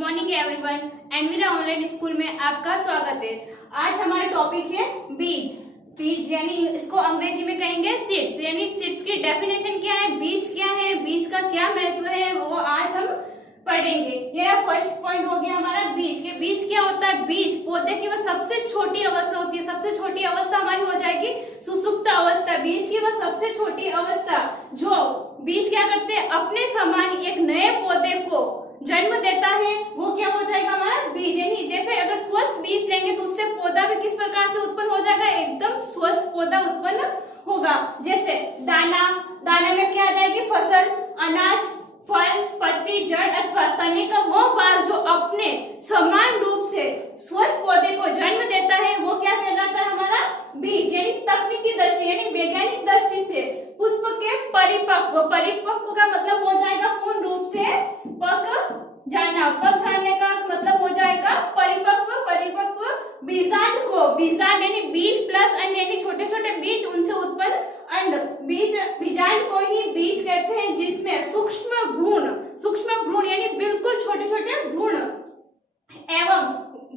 Morning everyone and मेरा online school में आपका स्वागत है। आज हमारा टॉपिक है बीज। बीज यानी इसको अंग्रेजी में कहेंगे सीड्स, यानी सीड्स की डेफिनेशन क्या है, बीज क्या है, बीज का क्या महत्व है, वो आज हम पढ़ेंगे। ये फर्स्ट पॉइंट हो गया हमारा बीज के। बीज क्या होता है? बीज पौधे की वह सबसे छोटी अवस्था होती है। सबसे छोटी अवस्था हमारी हो जाएगी सुसुप्त अवस्था। बीज की वह सबसे छोटी अवस्था जो बीज क्या करते हैं, अपने समान एक नए पौधे को जन्म देता है, वो क्या हो जाएगा हमारा बीज। यानी जैसे अगर स्वस्थ बीज लेंगे तो उससे पौधा भी किस प्रकार से उत्पन्न हो जाएगा, एकदम स्वस्थ पौधा उत्पन्न होगा। जैसे दाना, दाने में क्या आ जाएगी, फसल, अनाज, फल, पत्ती, जड़ अथवा तने का वो भाग जो अपने समान रूप से स्वस्थ पौधे को जन्म देता है, वो क्या कहलाता है हमारा बीज। यानी तकनीकी दृष्टि यानी वैज्ञानिक दृष्टि से पुष्प के परिपक्व, परिपक्व का मतलब हो जाएगा पूर्ण रूप से पक जाना, पक जाने का मतलब हो जाएगा परिपक्व। परिपक्व बीजांड को, बीजांड यानी बीज प्लस अंड यानी छोटे छोटे बीज, उनसे उत्पन्न अंड, बीज बीजांड को ही बीज कहते हैं, जिसमें सूक्ष्म भ्रूण यानी बिल्कुल छोटे छोटे भ्रूण एवं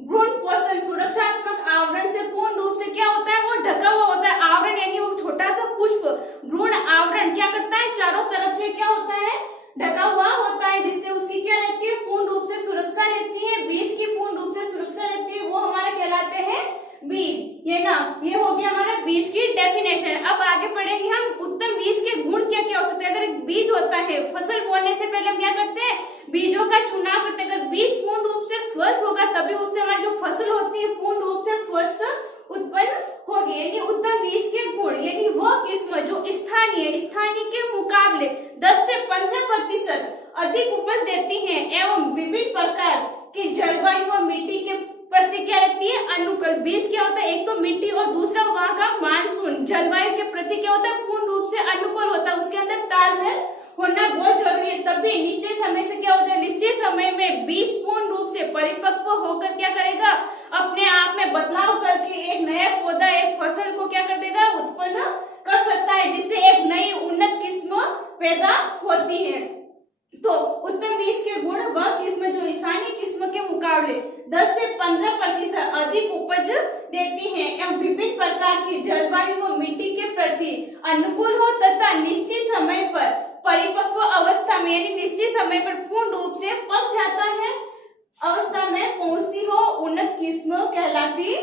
भ्रूण पोषण सुरक्षात्मक आवरण से पूर्ण रूप से क्या होता है, वो ढका हुआ होता है। आवरण यानी वो छोटा सा पुष्प भ्रूण आवरण क्या करता है, चारों तरफ से क्या होता है, ढका हुआ होता है, जिससे उसकी क्या रहती है, पूर्ण रूप से सुरक्षा रहती है। बीज की पूर्ण रूप से सुरक्षा रहती है, वो हमारा कहलाते हैं बीज। ये ना, ये हो गया हमारा बीज की डेफिनेशन। अब आगे पढ़ेंगे हम उत्तम बीज के गुण क्या क्या हो सकते हैं। अगर एक बीज होता है, फसल बोने से पहले हम क्या करते हैं, बीजों का चुनाव करते हैं। अगर बीज पूर्ण रूप से स्वस्थ होगा तभी उससे हमारी जो फसल होती है पूर्ण रूप से स्वस्थ उत्पन्न होगी। यानी उत्तम बीज के गुण यानी वह किस्म जो स्थानीय के मुकाबले 10 से 15% अधिक उपज देती हैं एवं विभिन्न प्रकार की जलवायु व मिट्टी के प्रति क्या रहती है, अनुकूल। बीज क्या होता है, एक तो मिट्टी और दूसरा वहां का मानसून, जलवायु के प्रति क्या होता है, पूर्ण रूप से अनुकूल होता है। उसके अंदर तालमेल होना बहुत जरूरी है, तभी निश्चित समय से क्या हो जाए, निश्चित समय में बीज पूर्ण रूप से परिपक्व होकर क्या करेगा, अपने आप में बदलाव करके एक नया पौधा, एक फसल को क्या कर देगा, उत्पन्न कर सकता है, जिससे एक नई उन्नत किस्म पैदा होती है। तो उत्तम बीज के गुण वह किस्म जो स्थानीय किस्म के मुकाबले 10 से 15% अधिक उपज देती है एवं विभिन्न प्रकार की जलवायु व मिट्टी के प्रति अनुकूल हो तथा निश्चित समय पर परिपक्व अवस्था में यानी निश्चित समय पर पूर्ण रूप से पक जाता है अवस्था में पहुंचती हो, उन्नत किस्म कहलाती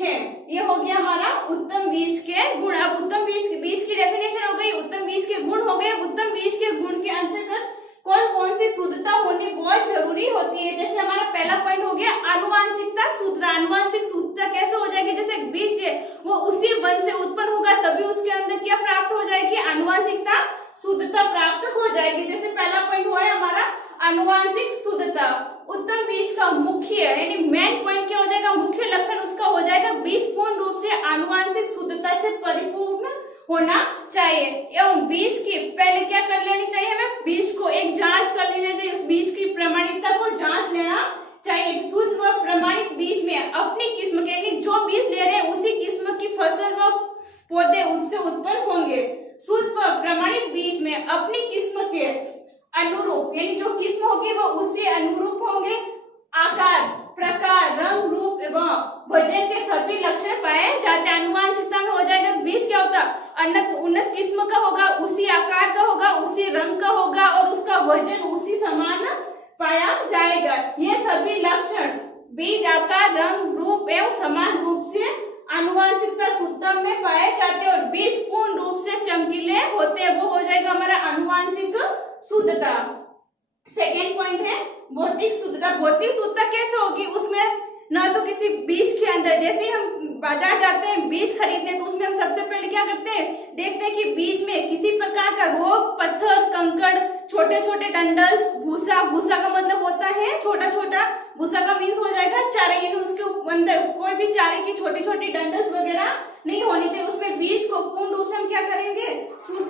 है। ये हो गया हमारा उत्तम बीज के गुण। अब उत्तम बीज की डेफिनेशन हो गई, उत्तम बीज के गुण हो गए। उत्तम बीज के गुण के अंतर्गत कौन कौन सी शुद्धता होनी बहुत जरूरी होती है। जैसे हमारा पहला पॉइंट हो गया आनुवांशिकता शुद्धता। आनुवांशिक शुद्धता कैसे हो जाएगी, जैसे एक बीज है वो उसी वन से उत्पन्न होगा तभी उसके अंदर क्या प्राप्त हो जाएगी, आनुवांशिकता शुद्धता प्राप्त हो जाएगी। जैसे पहला पॉइंट हुआ है हमारा आनुवांशिक शुद्धता। उत्तम बीज का मुख्य यानी मेन पॉइंट क्या हो जाएगा, मुख्य लक्षण उसका हो जाएगा बीज पूर्ण रूप से आनुवांशिक शुद्धता से परिपूर्ण होना चाहिए एवं बीज की पहले क्या कर लेनी चाहिए, हमें बीज को एक जांच कर लेनी चाहिए, उस बीज की प्रमाणिकता को जांच लेना चाहिए। शुद्ध व प्रमाणित बीज में अपनी किस्म के यानी जो बीज ले रहे हैं उसी किस्म की फसल व पौधे उससे उत्पन्न होंगे। शुद्ध व प्रमाणित बीज में अपनी किस्म के अनुरूप यानी जो किस्म होगी वो उससे अनुरूप होंगे। आकार, प्रकार, रंग, रूप एवं वजन के सभी लक्षण पाए जाते हैं। आनुवांशिकता में हो जाएगा बीज क्या होता है, उन्नत किस्म का होगा, उसी आकार का होगा, उसी रंग का होगा और उसका वजन उसी समान पाया जाएगा। ये सभी लक्षण बीज, आकार, रंग, रूप एवं समान रूप से आनुवांशिकता शुद्धता में पाए जाते हैं और बीज पूर्ण रूप से चमकीले होते हैं, वो हो जाएगा हमारा आनुवांशिक शुद्धता। सेकेंड पॉइंट है भौतिक शुद्धता। भौतिक शुद्धता कैसे होगी, उसमें ना तो किसी बीज के अंदर, जैसे हम बाजार जाते हैं बीज खरीदने तो उसमें हम सबसे पहले क्या करते हैं, देखते हैं कि बीज में किसी प्रकार का रोग, पत्थर, कंकड़, छोटे छोटे डंडल्स, भूसा, भूसा का मतलब होता है छोटा छोटा, भूसा का मीन्स हो जाएगा चारा, यानी उसके अंदर कोई भी चारे की छोटी छोटी डंडल्स वगैरह नहीं होनी चाहिए। उसमें बीज को पूर्ण रूप से हम क्या करेंगे,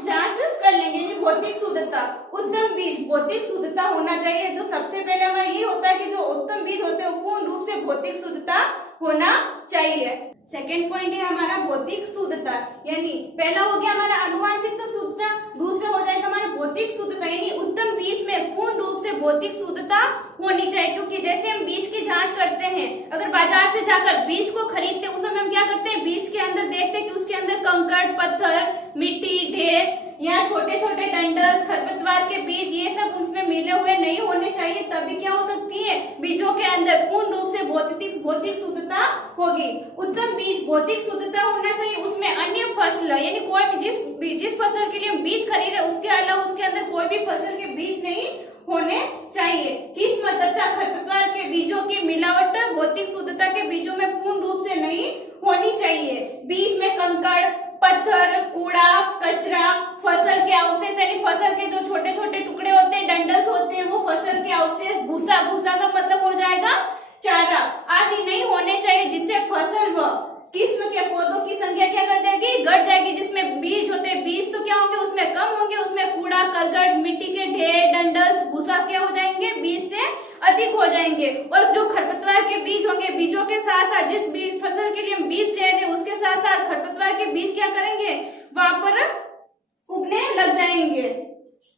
जांच कर लेंगे। भौतिक शुद्धता, उत्तम बीज भौतिक शुद्धता होना चाहिए। जो सबसे पहले हमारा ये होता है कि जो उत्तम बीज होते हैं पूर्ण रूप से भौतिक शुद्धता होना चाहिए। सेकेंड पॉइंट है हमारा भौतिक शुद्धता, यानी पहला हो गया हमारा आनुवांशिक शुद्धता, दूसरा हो जाएगा हमारा भौतिक शुद्धता, यानी उत्तम बीज में पूर्ण रूप से भौतिक शुद्धता होनी चाहिए, क्योंकि जैसे हम बीज की जांच करते हैं, अगर बाजार से जाकर बीज को खरीदते हैं उस समय हम क्या करते हैं, बीज के अंदर देखते हैं कि उसके अंदर कंकड़, पत्थर, मिट्टी, ढेर या छोटे छोटे डंडल, खरपतवार के बीज, ये सब उसमें मिले हुए नहीं होने चाहिए, तभी क्या हो सकती है, बीजों के अंदर पूर्ण रूप से भौतिक शुद्धता होगी। उत्तम बीज भौतिक शुद्धता होना चाहिए, उसमें अन्य फसल यानी कोई भी जिस फसल के लिए हम बीज खरीदे उसके अलावा उसके अंदर कोई भी फसल के बीज नहीं होने चाहिए। किस्म तथा खरपतवार के बीजों की मिलावट भौतिक शुद्धता के बीजों में पूर्ण रूप से नहीं होनी चाहिए। बीज में कंकड़, पत्थर, कूड़ा, कचरा, फसल के अवशेष यानी फसल के जो छोटे छोटे टुकड़े होते हैं, डंडल्स होते हैं, वो फसल के अवशेष, भूसा का मतलब हो जाएगा चारा आदि नहीं होने चाहिए, जिससे फसल व किस्म के पौधों की संख्या क्या कर जाएगी, घट जाएगी। जिसमें बीज होते हैं, बीज तो क्या होंगे, उसमें कम होंगे, उसमें कूड़ा, करकट, मिट्टी के ढेर, डंडल्स, भूसा क्या हो जाएंगे, बीज से अधिक हो जाएंगे। और जो खरपतवार के बीज होंगे, बीजों के साथ साथ जिस बीज फसल के लिए हम बीज ले रहे हैं उसके साथ साथ खरपतवार के बीज क्या करेंगे, वहां पर उगने लग जाएंगे,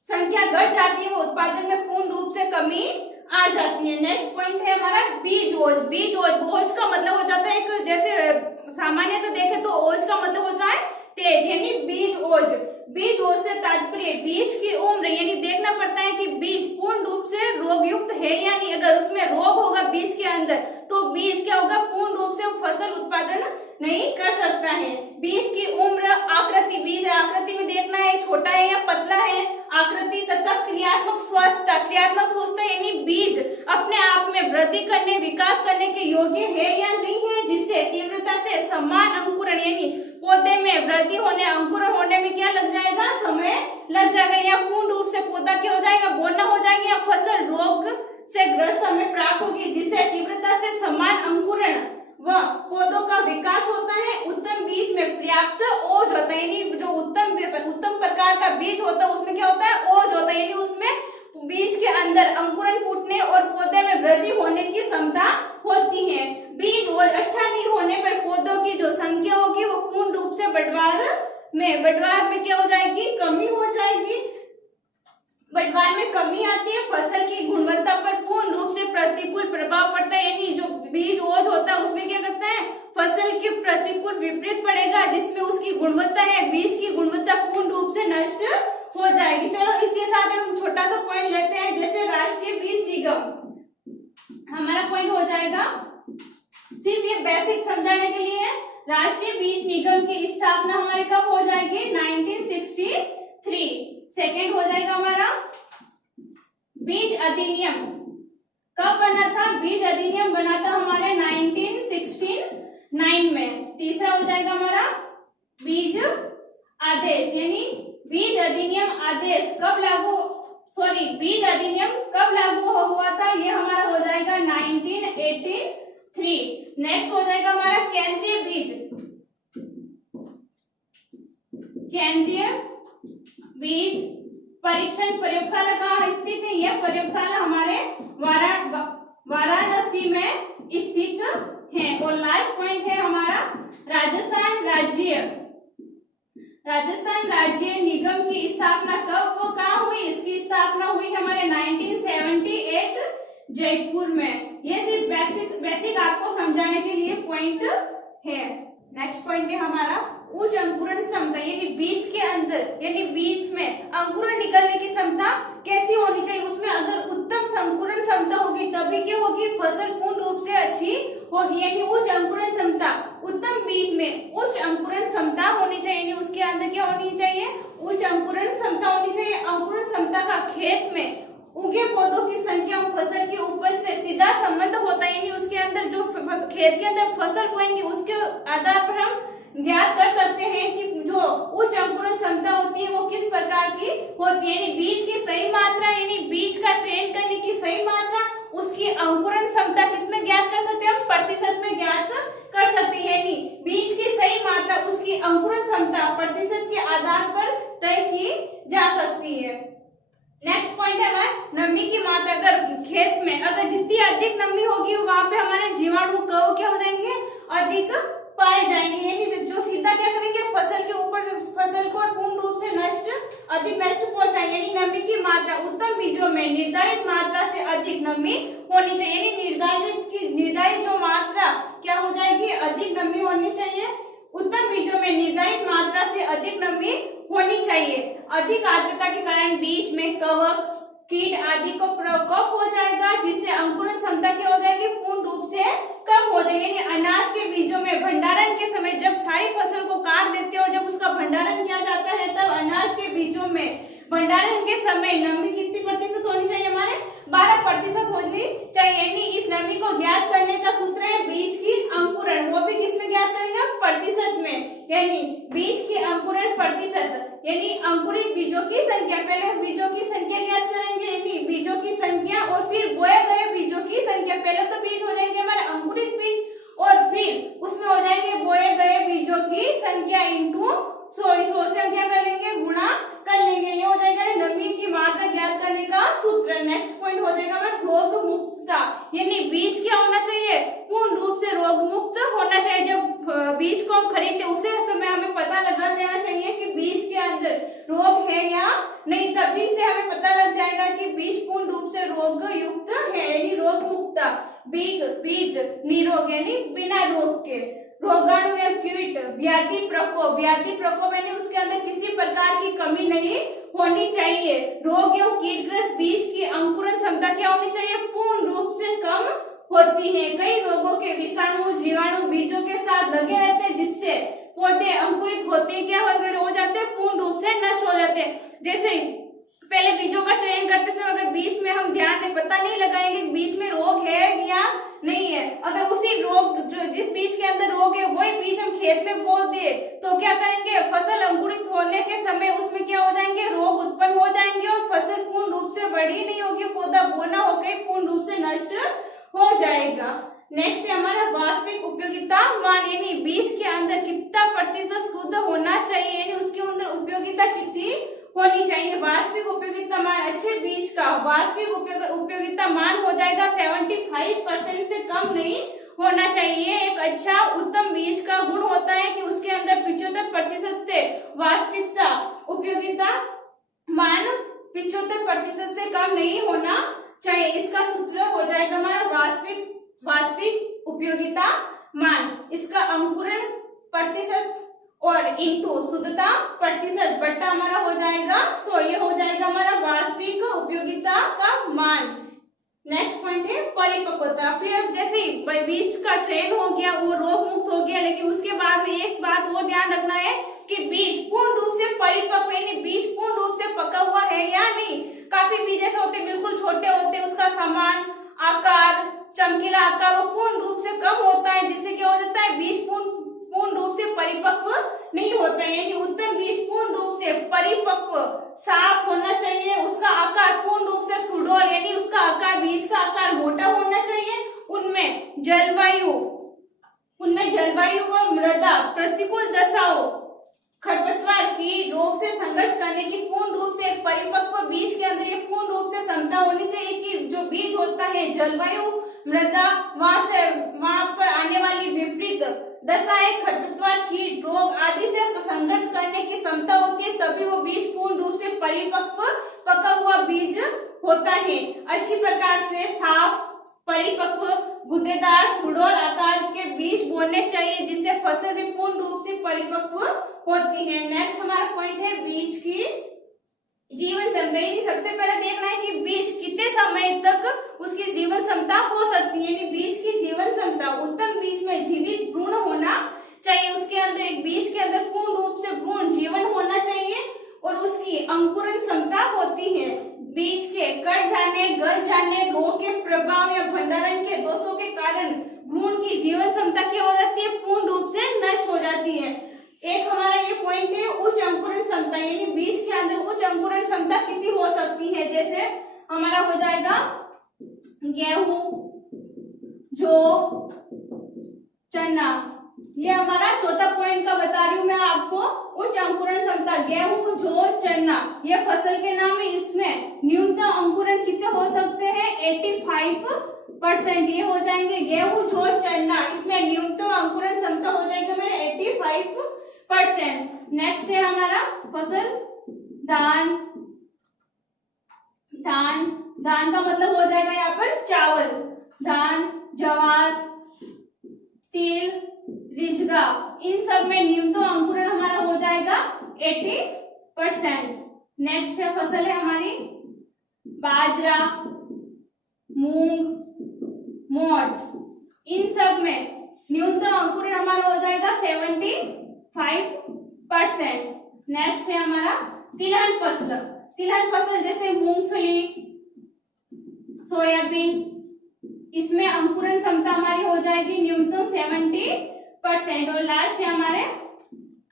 संख्या घट जाती है, उत्पादन में पूर्ण रूप से कमी आ जाती है। नेक्स्ट पॉइंट है हमारा बीज ओज। बीज ओज, ओज का मतलब हो जाता है एक, जैसे सामान्यतः देखें तो ओज का मतलब होता है तेज, यानी बीज ओज। बीज ओज से तात्पर्य बीज की उम्र, यानी देखना पड़ता है कि बीज पूर्ण रूप से रोग युक्त है या नहीं। अगर उसमें रोग होगा बीज के अंदर तो बीज क्या होगा, पूर्ण रूप से फसल उत्पादन नहीं कर सकता है। बीज की उम्र, आकृति, बीज आकृति में देखना है छोटा है या पतला है, आकृति तथा क्रियात्मक स्वास्थ्य। क्रियात्मक स्वास्थ्य यानी बीज अपने आप में वृद्धि करने, विकास करने के योग्य है या नहीं है, जिससे तीव्रता से समान अंकुरण यानी पौधे में वृद्धि होने, अंकुरण होने में क्या लग जाएगा, समय लग जाएगा, या पूर्ण रूप से पौधा क्या हो जाएगा, बोना हो जाएगी, या फसल रोग से ग्रस्त हमें प्राप्त होगी, जिससे तीव्रता से समान अंकुरण व पौधों का विकास होता है। उत्तम बीज में पर्याप्त ओज होता है, यानी जो उत्तम प्रकार का बीज होता है उसमें क्या होता है, ओज होता है, यानी उसमें बीज के अंदर अंकुरण फूटने और पौधे में वृद्धि होने की क्षमता होती है। बीज ओज अच्छा नहीं होने पर पौधों की जो संख्या होगी वो पूर्ण रूप से बढ़वार में क्या हो जाएगी, कमी हो जाएगी। बढ़वार में कमी आती है, फसल की गुणवत्ता पर पूर्ण रूप से प्रतिकूल प्रभाव पड़ता है, यानी जो बीज ओज होता है उसमें क्या करता है, फसल के प्रतिकूल विपरीत पड़ेगा, जिसमें उसकी गुणवत्ता है, बीज की गुणवत्ता पूर्ण रूप से नष्ट हो जाएगी। चलो इसके साथ हम छोटा सा पॉइंट लेते हैं, जैसे राष्ट्रीय बीज निगम हमारा पॉइंट हो जाएगा, सिर्फ ये बेसिक समझाने के लिए है। राष्ट्रीय बीज निगम की स्थापना हमारे कब हो जाएगी, 1963। सेकेंड हो जाएगा हमारा बीज अधिनियम कब बना था, बीज अधिनियम बना था हमारे 1969 में। तीसरा हो जाएगा हमारा बीज आदेश, यानी बीज अधिनियम आदेश बीज अधिनियम कब लागू हुआ था, ये हमारा हो जाएगा 1983। नेक्स्ट हो जाएगा हमारा केंद्रीय बीज परीक्षण प्रयोगशाला कहाँ स्थित है, यह प्रयोगशाला हमारे वाराणसी में स्थित है। और लास्ट पॉइंट है हमारा राजस्थान राज्य निगम की स्थापना कब कहाँ हुई, इसकी स्थापना हुई हमारे 1978 जयपुर में। ये सिर्फ बेसिक आपको समझाने के लिए पॉइंट है। नेक्स्ट पॉइंट है हमारा उच्च अंकुरण क्षमता, यानी बीज के अंदर यानी बीज में अंकुरण निकलने की क्षमता कैसी होनी चाहिए, उसमें अगर उत्तम अंकुरण क्षमता होगी तभी क्या होगी, फसल पूर्ण रूप से अच्छी होगी, यानी उच्च अंकुरण क्षमता। उत्तम बीज में उच्च अंकुरण क्षमता होनी चाहिए, यानी उसके अंदर क्या होनी चाहिए, उच्च अंकुरण क्षमता होनी चाहिए। अंकुरण क्षमता का खेत में उगे पौधों की संख्या फसल की उपज से सीधा संबंध होता है, यानी उसके अंदर जो खेत के अंदर फसल बोएंगे उसके आधार पर हम ज्ञात कर सकते हैं कि जो उच्च अंकुरण क्षमता होती है वो किस प्रकार की होती है, यानी बीज की सही मात्रा, यानी बीज का चयन करने की सही मात्रा, उसकी अंकुरण क्षमता किसमें ज्ञात कर सकते हैं, हम प्रतिशत में ज्ञात कर सकते हैं, यानी बीज की सही मात्रा उसकी अंकुरण क्षमता प्रतिशत के आधार पर तय की जा सकती है। नेक्स्ट पॉइंट है हमारा नमी की मात्रा। अगर खेत में अगर जितनी अधिक नमी होगी वहां पे हमारे जीवाणु कव क्या हो जाएंगे, अधिक पाए जाएंगे, यानी जो सीधा क्या करेंगे फसल के ऊपर फसल को पूर्ण रूप से अधिक नष्ट पहुंचाएंगे। यानी नमी की मात्रा उत्तम बीजों में निर्धारित मात्रा से अधिक नमी होनी चाहिए, यानी निर्धारित जो मात्रा क्या हो जाएगी, अधिक नमी होनी चाहिए। उत्तम बीजों में निर्धारित मात्रा से अधिक नमी होनी चाहिए। अधिक आर्द्रता के कारण बीज में कवक, कीट आदि को प्रकोप हो जाएगा, जिससे अंकुरण क्षमता क्या हो जाएगी, पूर्ण रूप से कम हो जाएगी। यानी अनाज के बीजों में भंडारण के समय जब सारी फसल को काट देते हैं और जब उसका भंडारण किया जाता है, तब अनाज के बीजों में भंडारण के समय नमी कितनी प्रतिशत होनी चाहिए, हमारे 12% होनी चाहिए। यानी इस नमी को ज्ञात करने का सूत्र है बीज की अंकुरण, वो भी किसमें ज्ञात करेंगे, प्रतिशत में, यानी बीज की अंकुरण प्रतिशत, यानी अंकुरित बीजों की संख्या। पहले बीजों की संख्या ज्ञात करेंगे, यानी बीजों की संख्या और फिर बोए गए बीजों की संख्या। पहले तो बीज हो जाएंगे हमारे अंकुरित बीज और फिर उसमें हो जाएंगे बोए गए बीजों की संख्या इंटू 100 से हम क्या कर लेंगे, गुणा कर लेंगे। ये हो जाएगा नमी की मात्रा ज्ञात करने का सूत्र। नेक्स्ट पॉइंट हो जाएगा हमारा रोग मुक्तता, यानी बीज क्या होना चाहिए, पूर्ण रूप से रोग मुक्त होना चाहिए। जब बीज को हम खरीदते उसे समय हमें पता लगा लेना चाहिए कि बीज के अंदर रोग है या नहीं, तभी से हमें पता लग जाएगा कि बीज पूर्ण रूप से रोग युक्त है, यानी रोग मुक्त। बीज निरोग यानी बिना रोग के। रोगाणु या कीट, व्याधि प्रकोप यानी उसके अंदर किसी प्रकार की कमी नहीं होनी चाहिए। रोग या कीटग्रस्त बीज की अंकुरण क्षमता क्या होनी चाहिए, पूर्ण रूप से कम होती है। कई रोगों के विषाणु जीवाणु बीजों के साथ लगे रहते हैं, जिससे पौधे अंकुरित होते क्या हो जाते हैं, पूर्ण रूप से नष्ट हो जाते हैं। जैसे पहले बीजों का चयन करते समय अगर बीज में हम ध्यान से पता नहीं लगाएंगे बीज में रोग है या नहीं है, अगर उसी रोग जो जिस बीज के अंदर रोग है वही बीज हम खेत में बो दे तो क्या करेंगे, फसल अंकुरित होने के समय उसमें क्या हो जाएंगे, रोग उत्पन्न हो जाएंगे और फसल पूर्ण रूप से बड़ी नहीं होगी, पौधा बोना होकर पूर्ण रूप से नष्ट हो जाएगा। नेक्स्ट है हमारा वास्तविक उपयोगिता मान, यानी बीज के अंदर कितना प्रतिशत शुद्ध होना चाहिए, यानी उसके अंदर उपयोगिता कितनी होनी चाहिए। वास्तविक उपयोगिता मान अच्छे बीज का वास्तविक उपयोगिता मान हो जाएगा 75% से कम नहीं होना चाहिए। एक अच्छा उत्तम बीज का गुण होता है कि उसके अंदर 75% से वास्तविकता उपयोगिता मान 75% से कम नहीं होना चाहिए। इसका सूत्र हो जाएगा हमारा वास्तविक उपयोगिता मान, इसका अंकुरण प्रतिशत और इंटू शुद्धता प्रतिशत बट्टा हमारा हो जाएगा 100। ये हो जाएगा हमारा वास्तविक उपयोगिता का मान। नेक्स्ट पॉइंट है परिपक्वता। फिर अब जैसे बीज का चयन हो गया, वो रोग मुक्त हो गया, लेकिन उसके बाद में एक बात और ध्यान रखना है कि बीज पूर्ण रूप से परिपक्व, यानी बीज पूर्ण रूप से पका हुआ है या नहीं। काफी बीज ऐसे होते बिल्कुल छोटे होते, उसका समान आकार चमकीला आकार वो पूर्ण रूप से कम होता है, जिससे क्या हो जाता है बीज पूर्ण रूप से परिपक्व नहीं होता है। यानी उत्तम बीज पूर्ण रूप से परिपक्व साफ होना चाहिए, उसका आकार पूर्ण रूप से सुडौल, यानी उसका आकार बीज का आकार मोटा होना चाहिए। उनमें जलवायु व मृदा प्रतिकूल दशाओं खरपतवार की रोग से संघर्ष करने की पूर्ण रूप से एक परिपक्व बीज के अंदर ये पूर्ण रूप से क्षमता होनी चाहिए कि जो बीज होता है जलवायु मृदा वहां पर आने वाली विपरीत दशाएं खरपतवार कीट रोग आदि से संघर्ष करने की क्षमता होती है, तभी वो बीज पूर्ण रूप से परिपक्व पका हुआ बीज होता है। अच्छी प्रकार से साफ परिपक्व गुदेदार सुडौल आकार के बीज बोने चाहिए, जिससे फसल भी पूर्ण रूप से परिपक्व होती है। नेक्स्ट हमारा पॉइंट है बीज की जीवन क्षमता। यानी सबसे पहले देखना है कि बीज कितने समय तक उसकी जीवन क्षमता हो सकती है। यानी बीज की जीवन क्षमता, उत्तम बीज में जीवित भ्रूण होना चाहिए, उसके अंदर एक बीज के अंदर पूर्ण रूप से भ्रूण जीवन होना चाहिए और उसकी अंकुरण क्षमता होती है। बीज के कट जाने गल जाने रोग के प्रभाव या भंडारण के दोषों के कारण भ्रूण की जीवन क्षमता क्या हो जाती है, पूर्ण रूप से नष्ट हो जाती है। एक हमारा ये पॉइंट है उच्च अंकुरण क्षमता, यानी बीज के अंदर उच्च अंकुरण क्षमता कितनी हो सकती है। जैसे हमारा हो जाएगा गेहूं, जौ, चना। ये हमारा चौथा पॉइंट का बता रही हूँ मैं आपको। उच्च अंकुरण क्षमता गेहूं, जौ, चना ये फसल के नाम है। इसमें न्यूनतम अंकुरण कितने हो सकते हैं, 85%। ये हो जाएंगे गेहूं, जौ, चना, इसमें न्यूनतम अंकुरण क्षमता हो जाएगी मेरे 85%। नेक्स्ट है हमारा फसल धान, धान, धान का मतलब हो जाएगा यहाँ पर चावल, धान, ज्वार, तिल, रिजगा, इन सब में न्यूनतम अंकुरण हमारा हो जाएगा 80%। नेक्स्ट है फसल है हमारी बाजरा, मूंग, मोठ, इन सब में न्यूनतम अंकुरण हमारा हो जाएगा 75%। नेक्स्ट है हमारा तिलहन फसल, तिलहन फसल जैसे मूंगफली, सोयाबीन, इसमें अंकुरण क्षमता हमारी हो जाएगी न्यूनतम 70%। और लास्ट है हमारे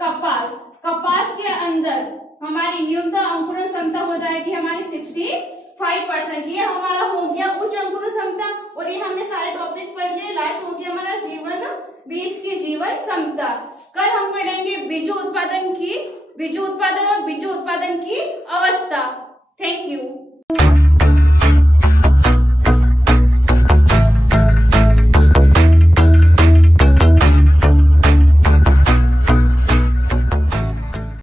कपास, कपास के अंदर हमारी न्यूनतम अंकुरण क्षमता हो जाएगी हमारी 65%। ये हमारा हो गया उच्च अंकुरण क्षमता, और ये हमने सारे टॉपिक पढ़ लिए। लास्ट हो गया हमारा जीवन, बीज की जीवन क्षमता। कल हम पढ़ेंगे बीजों उत्पादन और बीजों